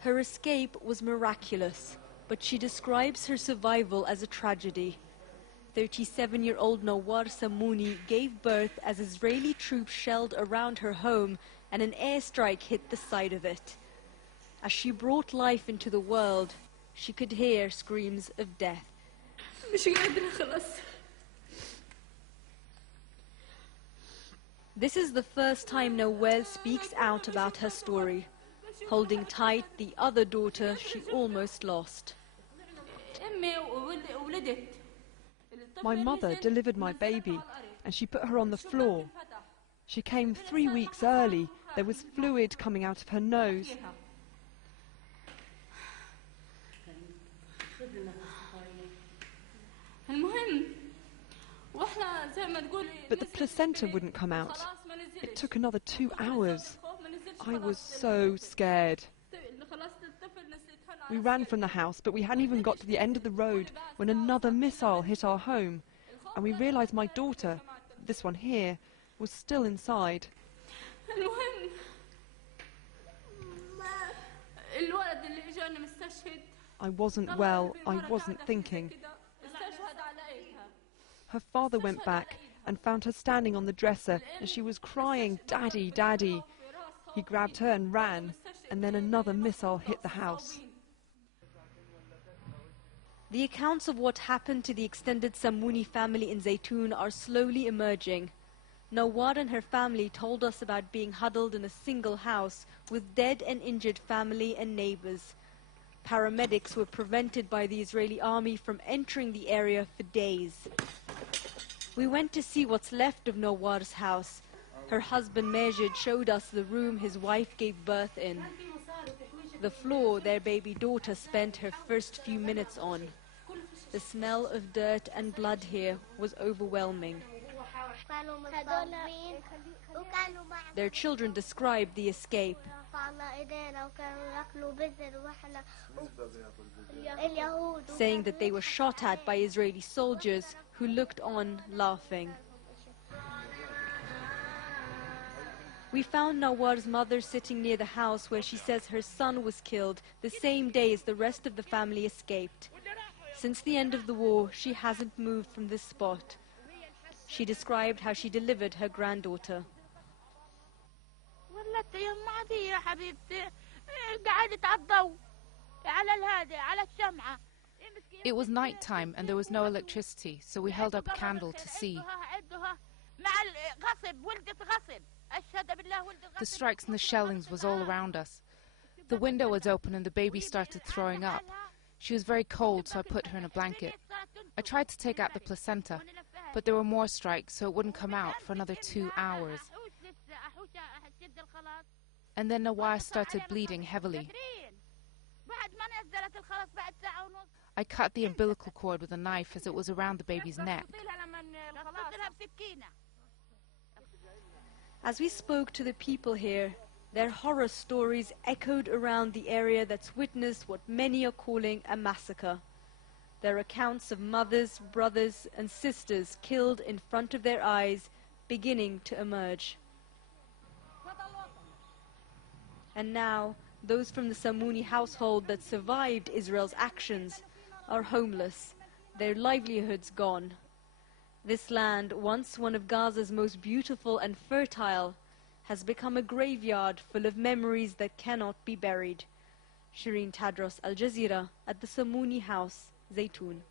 Her escape was miraculous, but she describes her survival as a tragedy. 37-year-old Nawar Samouni gave birth as Israeli troops shelled around her home and an airstrike hit the side of it. As she brought life into the world, she could hear screams of death. This is the first time Nawal speaks out about her story, holding tight the other daughter she almost lost. My mother delivered my baby and she put her on the floor. She came 3 weeks early. There was fluid coming out of her nose. But the placenta wouldn't come out. It took another 2 hours. I was so scared. We ran from the house, but we hadn't even got to the end of the road when another missile hit our home. And we realized my daughter, this one here, was still inside. I wasn't well, I wasn't thinking. Her father went back and found her standing on the dresser and she was crying, "Daddy, Daddy." He grabbed her and ran, and then another missile hit the house. The accounts of what happened to the extended Samouni family in Zaytun are slowly emerging. Nawar and her family told us about being huddled in a single house with dead and injured family and neighbors. Paramedics were prevented by the Israeli army from entering the area for days. We went to see what's left of Nawar's house. Her husband Majid showed us the room his wife gave birth in. The floor their baby daughter spent her first few minutes on. The smell of dirt and blood here was overwhelming. Their children described the escape. Saying that they were shot at by Israeli soldiers who looked on laughing. We found Nawar's mother sitting near the house where she says her son was killed the same day as the rest of the family escaped. Since the end of the war, she hasn't moved from this spot. She described how she delivered her granddaughter. It was night time and there was no electricity, so we held up a candle to see. The strikes and the shellings was all around us. The window was open and the baby started throwing up. She was very cold, so I put her in a blanket. I tried to take out the placenta, but there were more strikes, so it wouldn't come out for another 2 hours. And then Nawar started bleeding heavily. I cut the umbilical cord with a knife as it was around the baby's neck. As we spoke to the people here, their horror stories echoed around the area that's witnessed what many are calling a massacre. Their accounts of mothers, brothers and sisters killed in front of their eyes beginning to emerge. And now, those from the Samouni household that survived Israel's actions are homeless, their livelihoods gone. This land, once one of Gaza's most beautiful and fertile, has become a graveyard full of memories that cannot be buried. Shireen Tadros, Al Jazeera, at the Samouni house, Zaytun.